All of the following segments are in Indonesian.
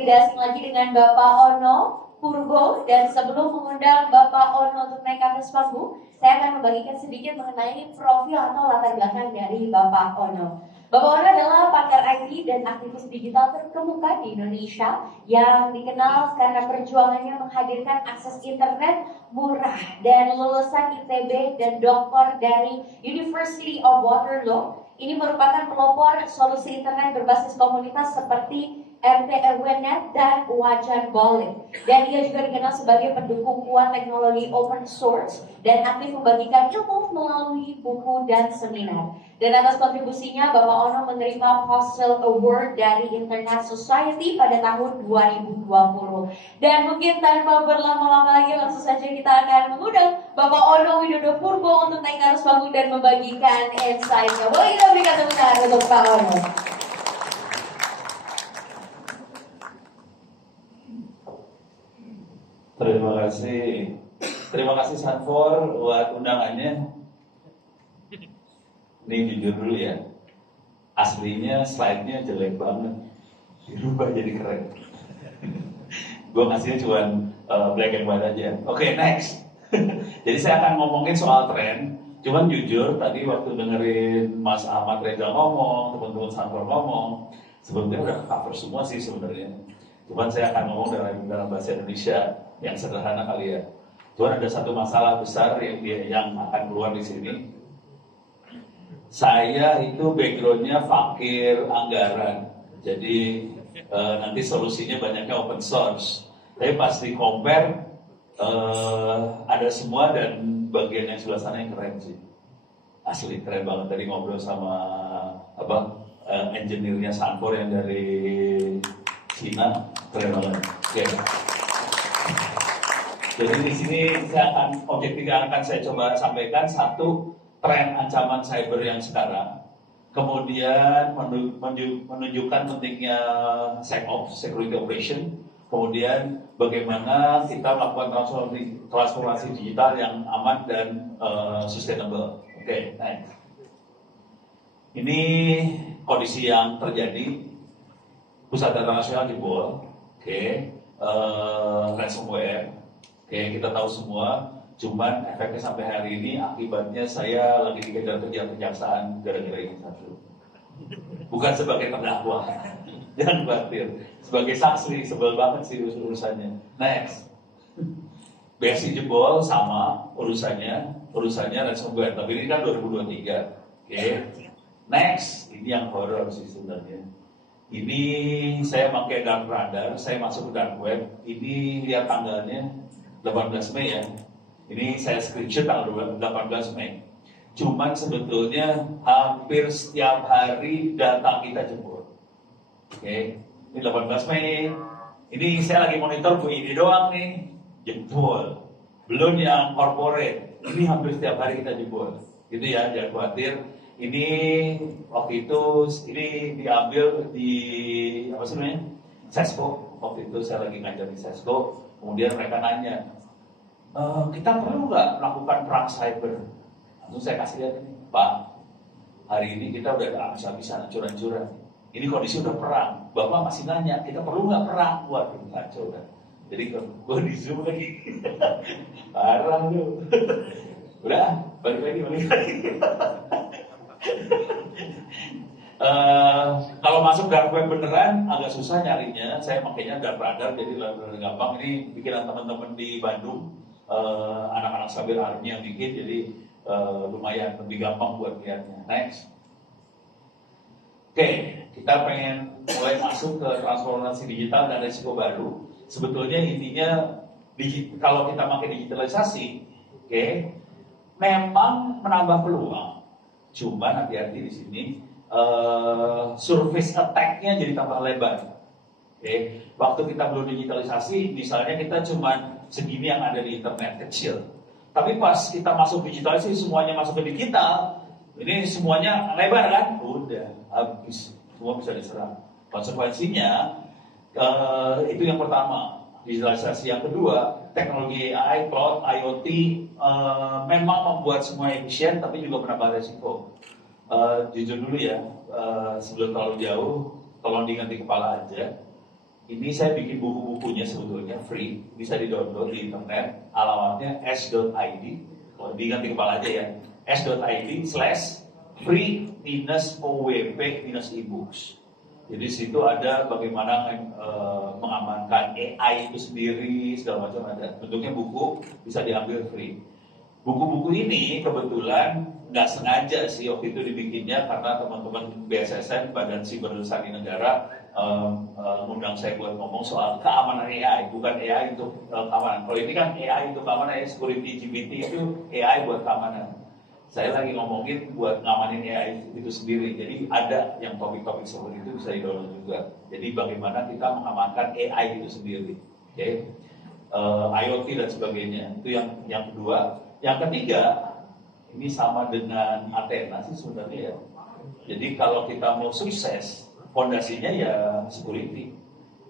Tidak asing lagi dengan Bapak Ono Purbo, dan sebelum mengundang Bapak Ono untuk naik ke atas panggung, saya akan membagikan sedikit mengenai profil atau latar belakang dari Bapak Ono. Bapak Ono adalah pakar IT dan aktivis digital terkemuka di Indonesia yang dikenal karena perjuangannya menghadirkan akses internet murah, dan lulusan ITB dan doktor dari University of Waterloo. Ini merupakan pelopor solusi internet berbasis komunitas seperti RTRWNet dan Wajan Boleh. Dan ia juga dikenal sebagai pendukung kuat teknologi open source dan aktif membagikan ilmu melalui buku dan seminar. Dan atas kontribusinya, Bapak Ono menerima Hostel Award dari Internet Society pada tahun 2020. Dan mungkin tanpa berlama-lama lagi, langsung saja kita akan mengundang Bapak Ono Widodo Purbo untuk naik ke atas panggung dan membagikan insight-nya. Boleh kita berikan tepuk tangan untuk Pak Ono. Terima kasih Sanfor buat undangannya. Ini jujur dulu ya, aslinya slide-nya jelek banget, dirubah jadi keren. Gue ngasihnya cuma black and white aja. Oke, next. Jadi saya akan ngomongin soal tren. Cuman jujur tadi waktu dengerin Mas Ahmad Reza ngomong, teman-teman Sanfor ngomong, sebetulnya udah cover semua sih sebenarnya. Cuman saya akan ngomong dalam bahasa Indonesia yang sederhana kali ya. Cuman ada satu masalah besar yang akan keluar di sini. Saya itu backgroundnya fakir anggaran, jadi nanti solusinya banyaknya open source. Tapi pas di compare ada semua, dan bagian yang sebelah sana yang keren sih. Asli keren banget. Tadi ngobrol sama engineer-nya Sanfor yang dari Cina, keren banget. Okay. Jadi di sini saya akan objektif yang akan saya coba sampaikan, satu, tren ancaman cyber yang sekarang, kemudian menunjukkan pentingnya SecOps, Security Operation, kemudian bagaimana kita melakukan transformasi digital yang aman dan sustainable. Oke, next. Ini kondisi yang terjadi, pusat data nasional jebol, ransomware. Oke, kita tahu semua, cuman efeknya sampai hari ini akibatnya saya lagi dikejar-kejar kejaksaan gara-gara ini satu. Bukan sebagai terdakwa, jangan khawatir. Sebagai saksi, sebel banget sih urusannya. Next. BSI jebol sama urusannya ransomware, tapi ini kan 2023. Oke. Next, ini yang horor sih sebenarnya. Ini saya pakai dark radar, saya masuk ke dark web. Ini lihat tanggalnya 18 Mei ya. Ini saya screenshot tanggal 18 Mei. Cuman sebetulnya hampir setiap hari data kita jebol. Oke. Ini 18 Mei. Ini saya lagi monitor Bu ini doang nih, jebol. Belum yang corporate. Ini hampir setiap hari kita jebol. Gitu ya, jangan khawatir. Ini waktu itu ini diambil di apa sih namanya? Sesko. Waktu itu saya lagi ngajar di Sesko. Kemudian mereka nanya, kita perlu nggak melakukan perang cyber? Langsung saya kasih lihat ini, Pak, hari ini kita udah habis-habisan, hancur-hancuran. Ini kondisi udah perang. Bapak masih nanya, kita perlu nggak perang? Waduh, kacau kan. Jadi gue di Zoom lagi. Parah lu. Udah, balik lagi. Kalau masuk dark web beneran agak susah nyarinya. Saya makanya dark radar, jadi lebih gampang. Ini bikinan teman-teman di Bandung, anak-anak Sabir Army yang bikin, jadi lumayan lebih gampang buat lihatnya. Next. Oke, kita pengen mulai masuk ke transformasi digital dan risiko baru. Sebetulnya intinya kalau kita pakai digitalisasi, memang menambah peluang. Cuman hati-hati di sini, surface attack-nya jadi tambah lebar. Waktu kita belum digitalisasi, misalnya kita cuma segini yang ada di internet, kecil. Tapi pas kita masuk digitalisasi, semuanya masuk ke digital, ini semuanya lebar kan? Udah, habis. Semua bisa diserang. Konsekuensinya, itu yang pertama, digitalisasi. Yang kedua, teknologi AI, cloud, IoT, memang membuat semua efisien, tapi juga menambah resiko. Jujur dulu ya, sebelum terlalu jauh, tolong diingat di kepala aja. Ini saya bikin buku-bukunya sebetulnya free, bisa di-download di internet, alamatnya s.id, kalau diingat di kepala aja ya, s.id/free-owp-ebooks. Jadi situ ada bagaimana mengamankan AI itu sendiri, segala macam ada. Bentuknya buku, bisa diambil free. Buku-buku ini kebetulan nggak sengaja sih waktu itu dibikinnya karena teman-teman BSSN, Badan Siber Sandi Negara, ngundang saya buat ngomong soal keamanan AI, bukan AI untuk keamanan. Kalau ini kan AI untuk keamanan, security GPT itu AI buat keamanan. Saya lagi ngomongin buat ngamanin AI itu sendiri. Jadi ada yang topik-topik seperti itu bisa di-download juga. Jadi bagaimana kita mengamankan AI itu sendiri. Oke. IoT dan sebagainya. Itu yang kedua. Yang ketiga, ini sama dengan Athena sih sebenarnya ya. Jadi kalau kita mau sukses, fondasinya ya security.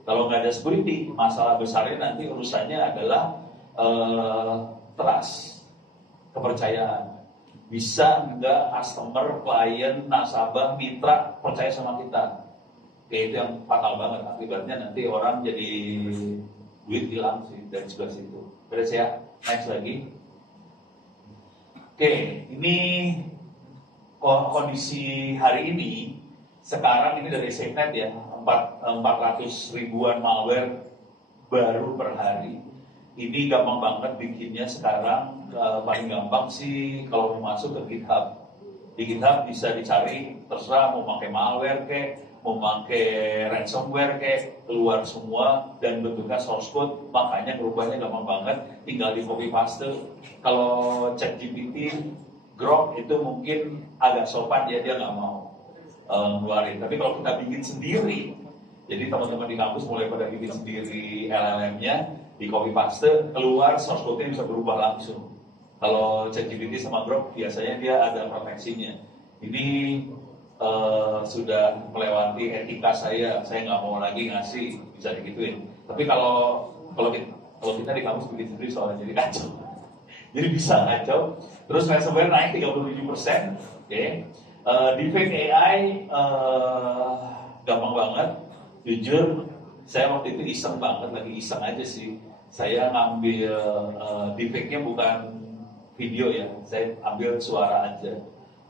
Kalau nggak ada security, masalah besarnya nanti urusannya adalah trust, kepercayaan. Bisa nggak customer, klien, nasabah, mitra percaya sama kita? Itu yang fatal banget. Akibatnya nanti orang jadi duit hilang sih dari sebelah situ. Beres ya? Next lagi. Oke, ini kondisi hari ini. Sekarang ini dari SafeNet ya, 400 ribuan malware baru per hari. Ini gampang banget bikinnya sekarang. Paling gampang sih kalau mau masuk ke GitHub. Di GitHub bisa dicari, terserah mau pakai malware kayak, mau pakai ransomware kayak, keluar semua dan bentuknya source code. Makanya berubahnya gampang banget, tinggal di copy paste. Kalau ChatGPT, Grok itu mungkin agak sopan dia nggak mau ngeluarin. Tapi kalau kita bikin sendiri, jadi teman-teman di kampus mulai pada bikin sendiri LLM-nya, di copy paste, keluar source code-nya bisa berubah langsung. Kalau ChatGPT sama Grok biasanya dia ada proteksinya. Ini sudah melewati etika saya nggak mau lagi ngasih, bisa digituin. Tapi kalau kita di kampus bikin sendiri soalnya jadi kacau. Jadi bisa kacau. Terus ransomware naik 37%. Oke. Deepfake AI gampang banget. Jujur, saya waktu itu iseng banget, lagi iseng aja sih. Saya ngambil deepfake-nya bukan video ya, saya ambil suara aja.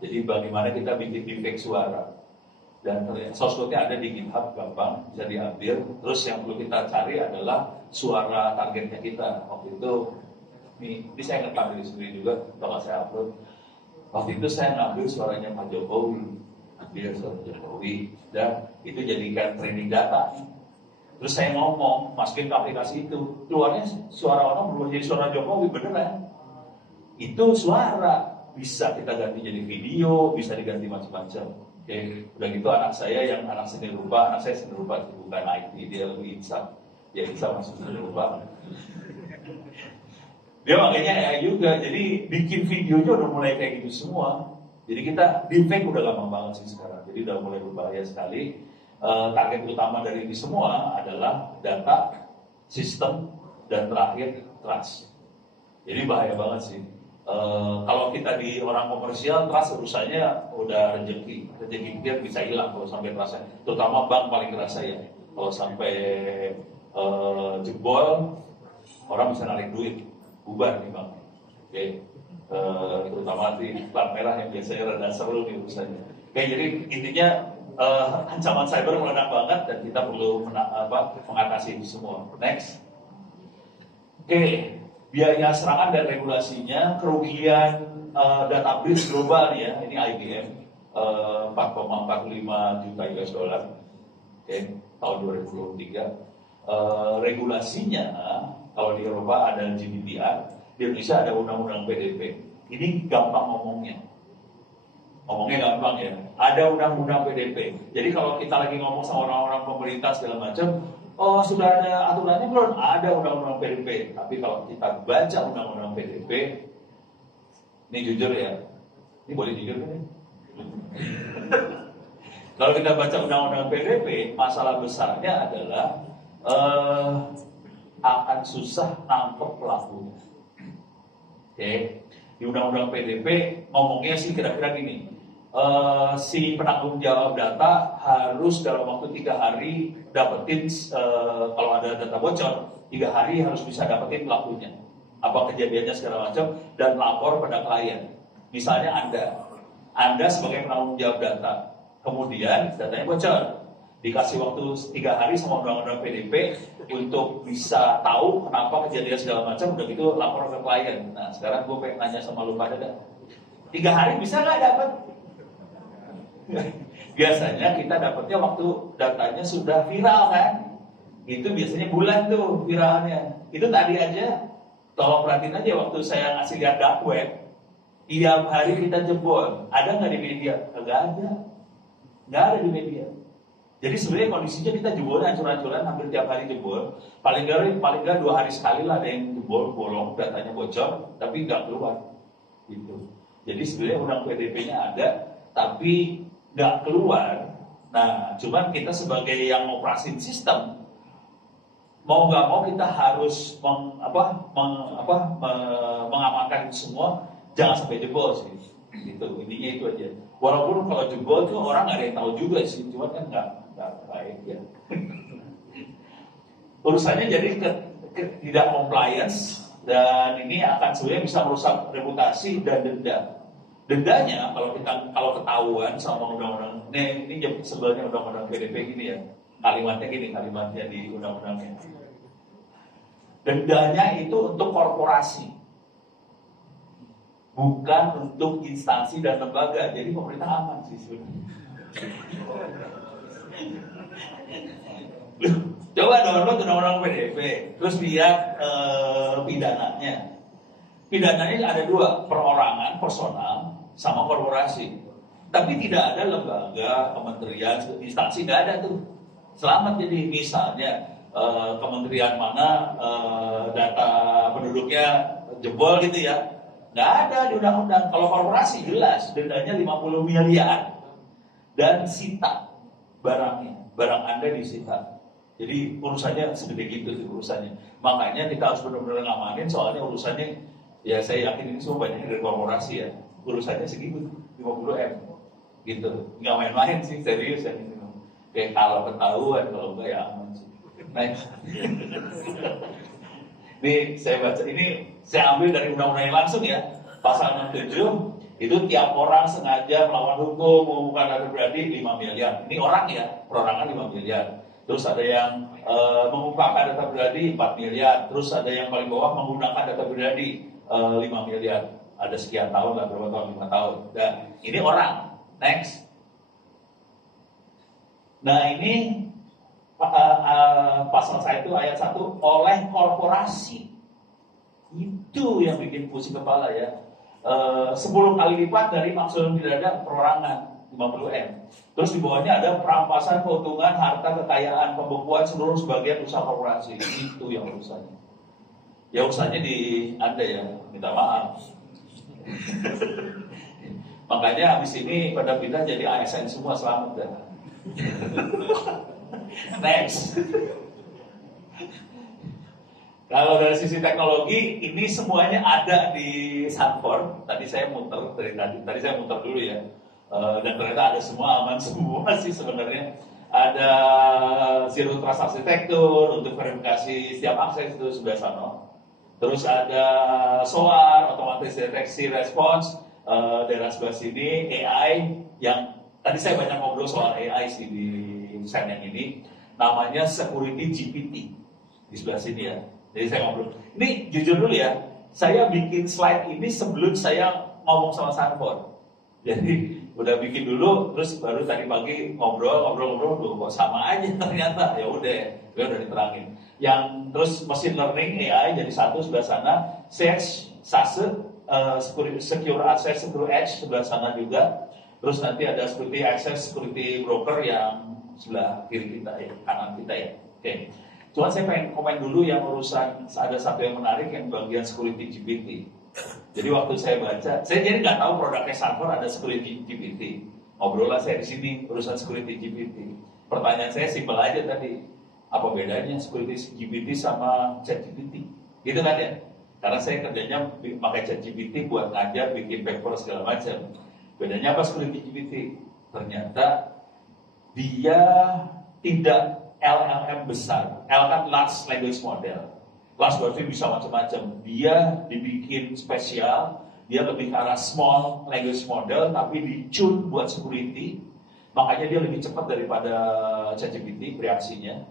Jadi bagaimana kita bikin deepfake suara. Dan source code-nya ada di GitHub, gampang, bisa diambil. Terus yang perlu kita cari adalah suara targetnya kita. Waktu itu, ini saya ngerekam diri sendiri juga, kalau saya upload. Waktu itu saya ngambil suaranya Pak Jokowi. Ambil suara Jokowi, dan itu jadikan training data. Terus saya ngomong, masukin ke aplikasi itu, keluarnya suara orang berubah jadi suara Jokowi, beneran. Itu suara, bisa kita ganti jadi video, bisa diganti macam-macam. Oke, udah gitu anak saya yang anak seni rupa, anak saya seni rupa, bukan IT, dia lebih insaf. Dia insaf masuk seni rupa. Dia makanya AI juga, jadi bikin videonya udah mulai kayak gitu semua. Jadi kita deepfake udah gampang banget sih sekarang, jadi udah mulai berbahaya sekali. Target utama dari ini semua adalah data, sistem, dan terakhir trust. Jadi bahaya banget sih. Kalau kita di orang komersial, trust urusannya udah rezeki dia bisa hilang kalau sampai trustnya. Terutama bank paling kerasa ya. Kalau sampai jebol, orang bisa narik duit, bubar nih bang. Oke. Terutama di plat merah yang biasanya rada seru nih urusannya. Oke, jadi intinya ancaman cyber meledak banget dan kita perlu mengatasi itu semua. Next. Oke. Biaya serangan dan regulasinya, kerugian data breach global ya, ini IBM 4,45 juta US dollar, tahun 2023. Regulasinya, kalau di Eropa ada GDPR, di Indonesia ada undang-undang PDP. Ini gampang ngomongnya gampang ya. Ada undang-undang PDP. Jadi kalau kita lagi ngomong sama orang-orang pemerintah segala macam, oh sudah ada aturannya belum? Ada undang-undang PDP. Tapi kalau kita baca undang-undang PDP, ini jujur ya, ini boleh jujur kan? Kalau kita baca undang-undang PDP, masalah besarnya adalah akan susah nangkep pelakunya. Oke, di undang-undang PDP ngomongnya sih kira-kira gini. si penanggung jawab data harus dalam waktu 3 hari dapetin kalau ada data bocor 3 hari harus bisa dapetin pelakunya, apa kejadiannya segala macam, dan lapor pada klien. Misalnya Anda sebagai penanggung jawab data, kemudian datanya bocor, dikasih waktu 3 hari sama undang-undang PDP untuk bisa tahu kenapa kejadian segala macam, udah gitu lapor ke klien. Nah sekarang gue pengen nanya sama lu pada, 3 hari bisa nggak dapat? Biasanya kita dapatnya waktu datanya sudah viral kan, itu biasanya bulan tuh viralnya. Itu tadi aja, tolong perhatiin aja waktu saya ngasih lihat dark web, tiap hari kita jebol, ada nggak di media? Nggak ada di media. Jadi sebenarnya kondisinya kita jebol ancur-ancuran, hampir tiap hari jebol. Paling nggak 2 hari sekali lah ada yang jebol, bolong, datanya bocor, tapi nggak keluar. Gitu. Jadi sebenarnya undang PDP-nya ada, tapi nggak keluar. Nah, cuman kita sebagai yang operasin sistem, mau nggak mau kita harus mengamankan itu semua, jangan sampai jebol sih. Gitu, intinya itu aja. Walaupun kalau jebol tuh orang nggak ada yang tahu juga sih, cuman kan nggak baik ya. Urusannya jadi tidak compliance, dan ini akan sebenarnya bisa merusak reputasi dan denda. Dendanya kalau ketahuan sama undang-undang ini sebenarnya undang-undang PDP gini ya, kalimatnya di undang-undangnya. Dendanya itu untuk korporasi, bukan untuk instansi dan lembaga. Jadi pemerintah aman sih sebenarnya. Coba download undang-undang PDP, terus lihat pidananya. Pidananya ada 2, perorangan, personal, sama korporasi. Tapi tidak ada lembaga, kementerian, instansi, nggak ada tuh. Selamat. Jadi misalnya kementerian mana data penduduknya jebol gitu ya, nggak ada di undang-undang. Kalau korporasi jelas dendanya 50 miliar dan sita barangnya, barang Anda disita. Jadi urusannya segede gitu sih urusannya. Makanya kita harus benar-benar ngamanin, soalnya urusannya ya saya yakin ini semua banyak dari korporasi ya. Urusannya segitu, 50 M gitu. Nggak main-main sih, serius ya. Kayak kalau ketahuan, kalau enggak ya aman sih. Next. Ini saya baca, ini saya ambil dari undang-undang yang langsung ya. Pasal 67 itu tiap orang sengaja melawan hukum, mengumumkan data pribadi 5 miliar. Ini orang ya, perorangan 5 miliar. Terus ada yang mengungkapkan data pribadi 4 miliar. Terus ada yang paling bawah menggunakan data pribadi 5 miliar. Ada sekian tahun lah, berapa tahun, 5 tahun. Dan ini orang. Next. Nah ini pasal 1 ayat 1 oleh korporasi. Itu yang bikin pusing kepala ya. 10 kali lipat dari maksimum pidana perorangan 50 M. Terus di bawahnya ada perampasan keuntungan harta kekayaan, pembekuan seluruh sebagian usaha korporasi. Itu yang urusannya. Ya urusannya di Anda ya, minta maaf. Makanya habis ini pada pindah jadi ASN semua, selamat dah. Next. Kalau dari sisi teknologi ini semuanya ada di Sanford. Tadi saya muter dulu ya. Dan ternyata ada semua, aman semua sih sebenarnya. Ada Zero Trust Architecture untuk verifikasi setiap akses itu sudah sana. Terus ada SOAR, Automatic Deteksi Response, daerah sebelah sini, AI, yang tadi saya banyak ngobrol soal AI sih di sen yang ini, namanya Security GPT, di sebelah sini ya. Jadi saya ngobrol, ini jujur dulu ya, saya bikin slide ini sebelum saya ngomong sama Sanford. Jadi udah bikin dulu, terus baru tadi pagi ngobrol, kok sama aja ternyata, ya udah diterangin. Yang terus machine learning AI jadi satu sebelah sana, SASE, secure access, secure edge sebelah sana juga. Terus nanti ada security access, security broker yang sebelah kiri kita ya, kanan kita ya. Oke. Cuman saya pengen komen dulu yang urusan, ada satu yang menarik yang bagian security GPT. Jadi waktu saya baca, saya jadi nggak tahu produknya Sanford ada security GPT. Ngobrol lah saya di sini urusan security GPT. Pertanyaan saya simpel aja tadi, apa bedanya security GPT sama ChatGPT? Gitu kan ya? Karena saya kerjanya pakai ChatGPT buat ngajar, bikin paper segala macam. Bedanya apa security GPT? Ternyata dia tidak LLM besar. L kan large language model. Large berarti bisa macam-macam. Dia dibikin spesial, dia lebih ke arah small language model, tapi di-tune buat security. Makanya dia lebih cepat daripada ChatGPT reaksinya.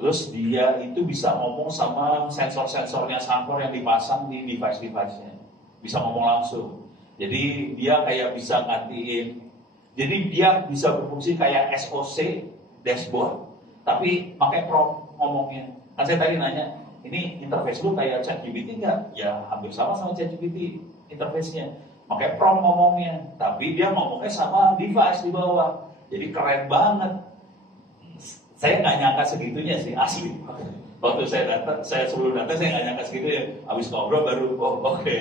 Terus dia itu bisa ngomong sama sensor-sensornya Sanfor yang dipasang di device-device-nya. Bisa ngomong langsung. Jadi dia kayak bisa gantiin. Jadi dia bisa berfungsi kayak SOC, dashboard, tapi pakai prompt ngomongnya. Kan saya tadi nanya, ini interface lu kayak ChatGPT nggak? Ya hampir sama ChatGPT interface-nya. Pakai prompt ngomongnya, tapi dia ngomongnya sama device di bawah. Jadi keren banget. Saya nggak nyangka segitunya sih, asli. Waktu saya sebelum datang saya nggak nyangka segitunya. Habis ngobrol baru, oke.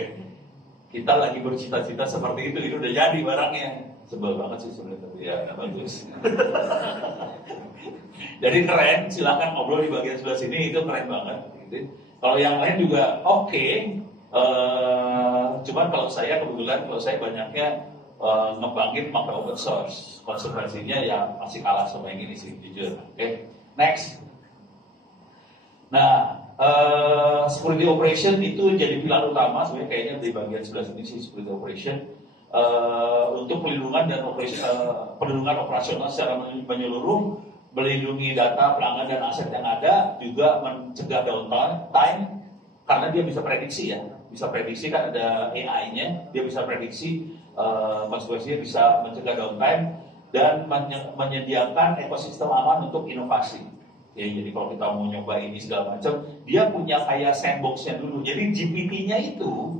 Kita lagi bercita-cita seperti itu, ini udah jadi barangnya. Sebel banget sih sebenarnya, tapi ya bagus. Jadi keren, silakan ngobrol di bagian sebelah sini, itu keren banget. Gitu. Kalau yang lain juga oke. Cuman kalau saya kebetulan, kalau saya banyaknya ngembangin pakai open source. Konsekuensinya ya masih kalah sama yang ini sih, jujur. Oke, next. Nah, security operation itu jadi pilar utama sebenarnya kayaknya di bagian sebelah sini sih security operation. Untuk pelindungan dan perlindungan operasional secara menyeluruh, melindungi data pelanggan dan aset yang ada, juga mencegah downtime karena dia bisa prediksi ya, bisa prediksi kan ada AI-nya, dia bisa prediksi, konsekuensinya bisa mencegah downtime dan menyediakan ekosistem aman untuk inovasi. Ya, jadi kalau kita mau nyoba ini segala macam, dia punya kayak sandbox-nya dulu. Jadi GPT-nya itu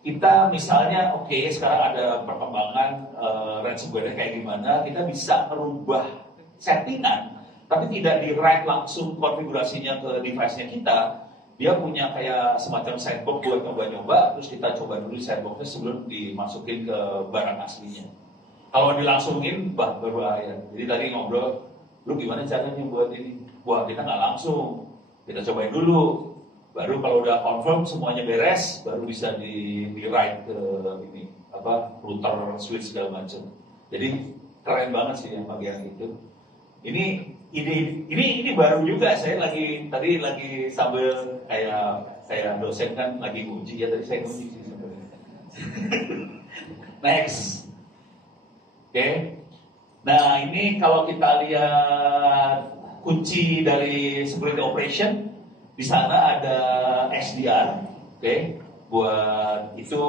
kita misalnya, sekarang ada perkembangan ransomware kayak gimana, kita bisa merubah settingan, tapi tidak di-write langsung konfigurasinya ke device-nya kita. Dia punya kayak semacam sandbox buat nyoba-nyoba, terus kita coba dulu sandbox-nya sebelum dimasukin ke barang aslinya. Kalau dilangsungin, berbahaya. Jadi tadi ngobrol, lu gimana caranya buat ini? Wah, kita nggak langsung, kita cobain dulu. Baru kalau udah confirm semuanya beres, baru bisa di-write ke ini router, switch segala macam. Jadi keren banget sih yang bagian itu. Ini baru juga, saya tadi lagi sambil kayak dosen kan lagi uji ya, tadi saya uji sih sebenarnya. Next. Oke. Nah, ini kalau kita lihat kunci dari security operation, di sana ada XDR, buat itu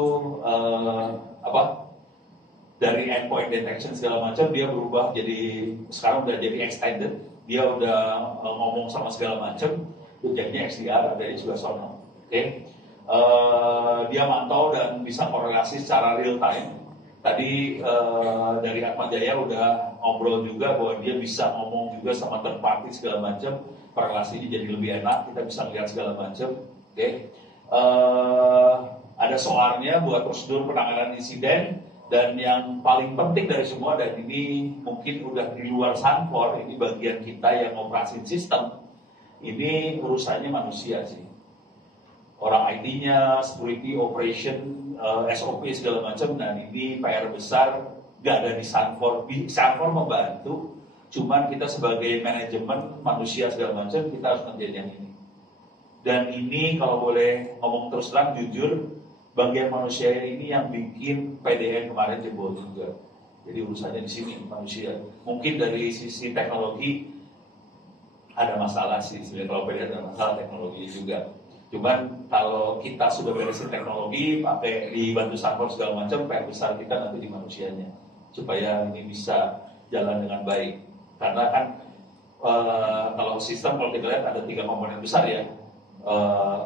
dari endpoint detection segala macam dia berubah jadi sekarang udah jadi extended, dia udah ngomong sama segala macam, itu jadinya XDR dari sebelah sono. Dia mantau dan bisa korelasi secara real time. Tadi dari Ahmad Jaya udah ngobrol juga bahwa dia bisa ngomong juga sama third party segala macam, korelasinya jadi lebih enak, kita bisa lihat segala macam. Ada soalnya buat prosedur penanganan insiden, dan yang paling penting dari semua, dan ini mungkin udah di luar Sanfor, ini bagian kita yang operasi sistem, ini urusannya manusia sih. Orang IT-nya, security, operation, SOP segala macam, dan ini PR besar, gak ada di Sanfor. Sanfor membantu, cuman kita sebagai manajemen manusia segala macam, kita harus ngerjain yang ini. Dan ini kalau boleh ngomong terus terang jujur, bagian manusia ini yang bikin PDN kemarin jebol juga. Jadi urusannya di sini manusia. Mungkin dari sisi teknologi ada masalah sih, sebenarnya kalau PDN ada masalah teknologi juga. Cuman kalau kita sudah beresin teknologi, pakai dibantu Sanfor segala macam, PR besar kita nanti di manusianya, supaya ini bisa jalan dengan baik. Karena kan kalau sistem, kalau kita lihat ada 3 komponen besar ya,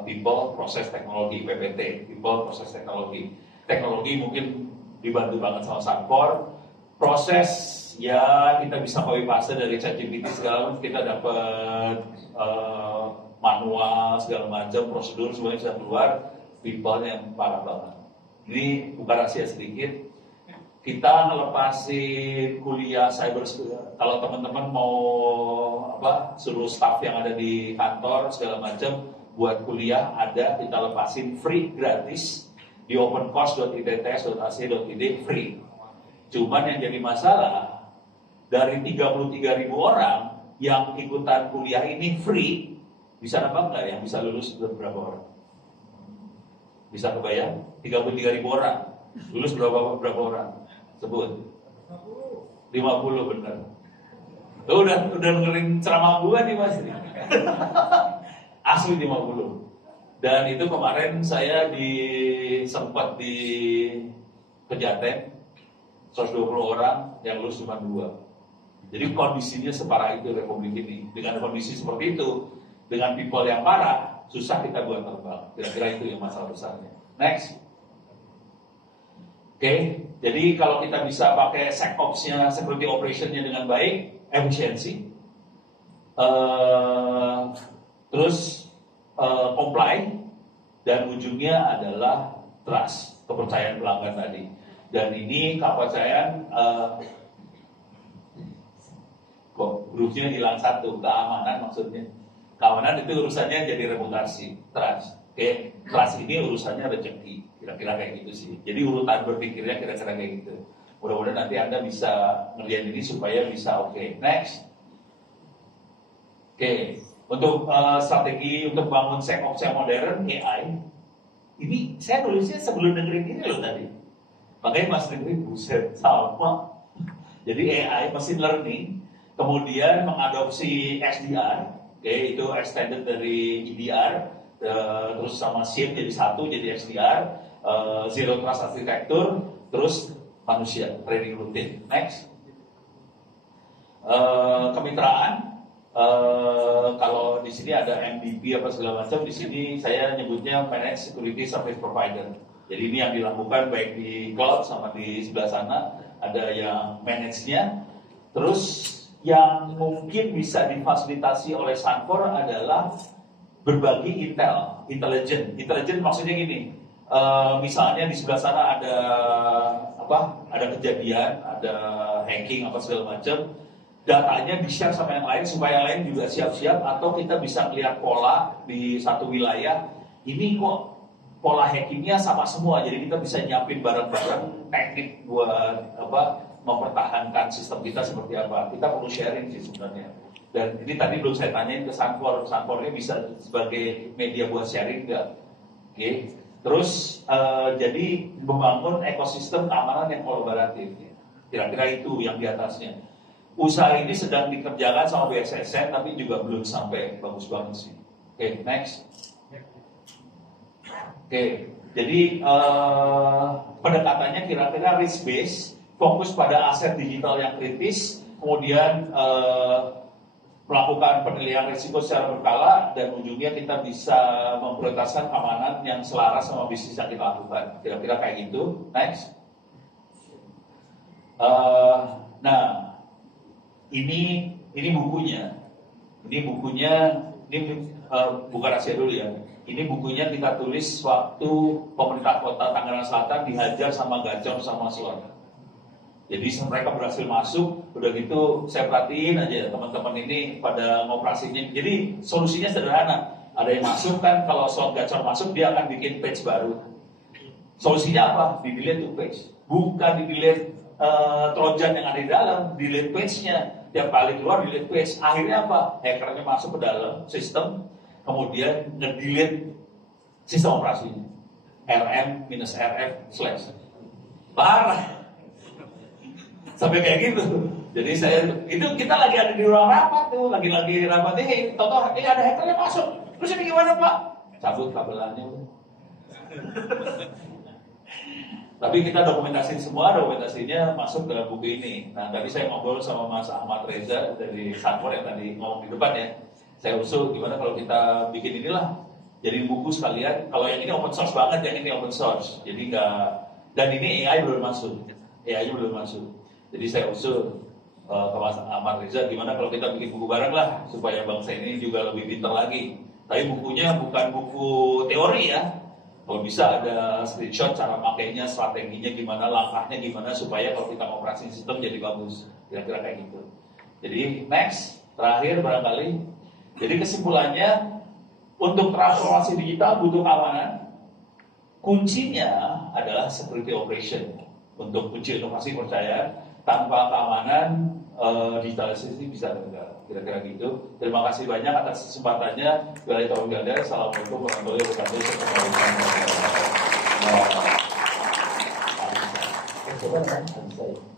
people, proses, teknologi, PPT. People, proses, teknologi. Teknologi mungkin dibantu banget sama Sanfor. Proses ya kita bisa copy paste dari ChatGPT segala macam, kita dapat manual segala macam, prosedur semuanya sudah keluar. People yang parah banget. Ini bukan rahasia sedikit. Kita ngelepasin kuliah cyber. Kalau teman-teman mau suruh staff yang ada di kantor segala macam buat kuliah, ada kita lepasin free gratis di opencourse.itts.ac.id free. Cuman yang jadi masalah, dari 33.000 orang yang ikutan kuliah ini free, bisa nambah nggak yang bisa lulus berapa orang? Bisa kebayang? 33.000 orang. Lulus berapa orang? Sebut. 50 benar. Tuh udah dengerin ceramah gua nih Mas. Asli 50. Dan itu kemarin saya sempat di Pejaten 120 orang yang lulus cuma 2. Jadi kondisinya separah itu Republik ini. Dengan kondisi seperti itu, dengan people yang parah, susah kita buat terbang. Kira-kira itu yang masalah besarnya. Next. Oke, jadi kalau kita bisa pakai SecOps-nya, security operation-nya dengan baik, efisiensi, terus comply, dan ujungnya adalah trust, kepercayaan pelanggan tadi. Dan ini kepercayaan, kok hurufnya hilang satu, keamanan maksudnya. Keamanan itu urusannya jadi reputasi, trust. Oke, trust ini urusannya rezeki, kira-kira kayak gitu sih. Jadi urutan berpikirnya kira-kira kayak gitu. Mudah-mudahan nanti Anda bisa ngerjain ini supaya bisa oke. Next. Oke, untuk strategi untuk bangun SecOps yang modern, AI. Ini saya nulisnya sebelum dengerin ini loh tadi. Makanya Mas dengerin, buset, sama. Jadi AI, machine learning, kemudian mengadopsi SDR, oke, itu extended dari EDR, terus sama SIEM jadi satu, jadi SDR, Zero Trust Architecture, terus manusia, training rutin. Next. Kemitraan. Kalau di sini ada MVP apa segala macam, di sini saya nyebutnya Managed Security Service Provider. Jadi ini yang dilakukan baik di cloud sama di sebelah sana, ada yang manage-nya. Terus yang mungkin bisa difasilitasi oleh Sanfor adalah berbagi intelijen. Intelijen maksudnya gini, misalnya di sebelah sana ada kejadian, ada hacking apa segala macam. Datanya di-share sama yang lain supaya yang lain juga siap-siap, atau kita bisa melihat pola di satu wilayah, ini kok pola hackingnya sama semua, jadi kita bisa nyiapin bareng-bareng teknik buat mempertahankan sistem kita seperti apa. Kita perlu sharing sih sebenarnya. Dan ini tadi belum saya tanyain ke Sanfor, Sanfornya bisa sebagai media buat sharing nggak? Oke. Terus jadi membangun ekosistem keamanan yang kolaboratif. Kira-kira itu yang di atasnya. Usaha ini sedang dikerjakan sama BSSN, tapi juga belum sampai bagus banget sih. Oke, next. Oke, jadi pendekatannya kira-kira risk based, fokus pada aset digital yang kritis, kemudian melakukan penilaian risiko secara berkala, dan ujungnya kita bisa memprioritaskan keamanan yang selaras sama bisnis yang kita lakukan. Kira-kira kayak gitu. Next. Ini bukunya. Ini bukan rahasia dulu ya. Ini bukunya kita tulis waktu pemerintah kota Tangerang Selatan dihajar sama Gacor sama SWAT. Jadi mereka berhasil masuk, udah gitu saya perhatiin aja teman-teman ini pada ngoperasinya. Jadi solusinya sederhana. Ada yang masuk kan, kalau SWAT Gacor masuk dia akan bikin page baru. Solusinya apa? Di-delete tuh page. Bukan di-delete Trojan yang ada di dalam, delete page-nya. Tiap kali keluar delete page. Akhirnya apa? Hackernya masuk ke dalam sistem, kemudian nge-delete sistem operasinya. RM-RF/. Parah. Sampai kayak gitu. Jadi kita lagi ada di ruang rapat tuh, lagi rapat ini, ada hackernya masuk. Terus ini gimana Pak? Cabut kabelannya. Tapi kita dokumentasiin semua, dokumentasinya masuk dalam buku ini. Nah, tadi saya ngobrol sama Mas Ahmad Reza dari Sanfor yang tadi ngomong di depan ya. Saya usul gimana kalau kita bikin inilah, jadi buku sekalian. Kalau yang ini open source banget, yang ini open source. Jadi dan ini AI belum masuk. AI-nya belum masuk. Jadi saya usul ke Mas Ahmad Reza, gimana kalau kita bikin buku bareng lah, supaya bangsa ini juga lebih pintar lagi. Tapi bukunya bukan buku teori ya. Kalau bisa ada screenshot cara pakainya, strateginya gimana, langkahnya gimana, supaya kalau kita operasi sistem jadi bagus. Kira-kira kayak gitu. Jadi next, terakhir barangkali. Jadi kesimpulannya, untuk transformasi digital butuh keamanan. Kuncinya adalah security operation. untuk uji inovasi percaya. Tanpa keamanan, digitalisasi bisa gagal. Kira-kira gitu. Terima kasih banyak atas kesempatannya. Wilayah Tawang Ganda. Assalamualaikum warahmatullahi wabarakatuh.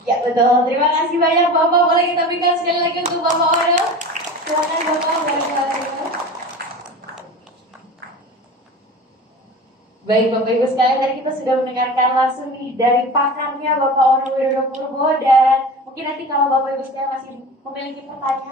Ya betul, terima kasih banyak Bapak. Boleh kita berikan sekali lagi untuk Bapak Ono. Silakan Bapak, boleh dilanjutkan. Baik Bapak Ibu sekalian, tadi kita sudah mendengarkan langsung nih dari pakarnya Bapak Ono Widodo Purbo, dan mungkin nanti kalau Bapak Ibu sekalian masih memiliki pertanyaan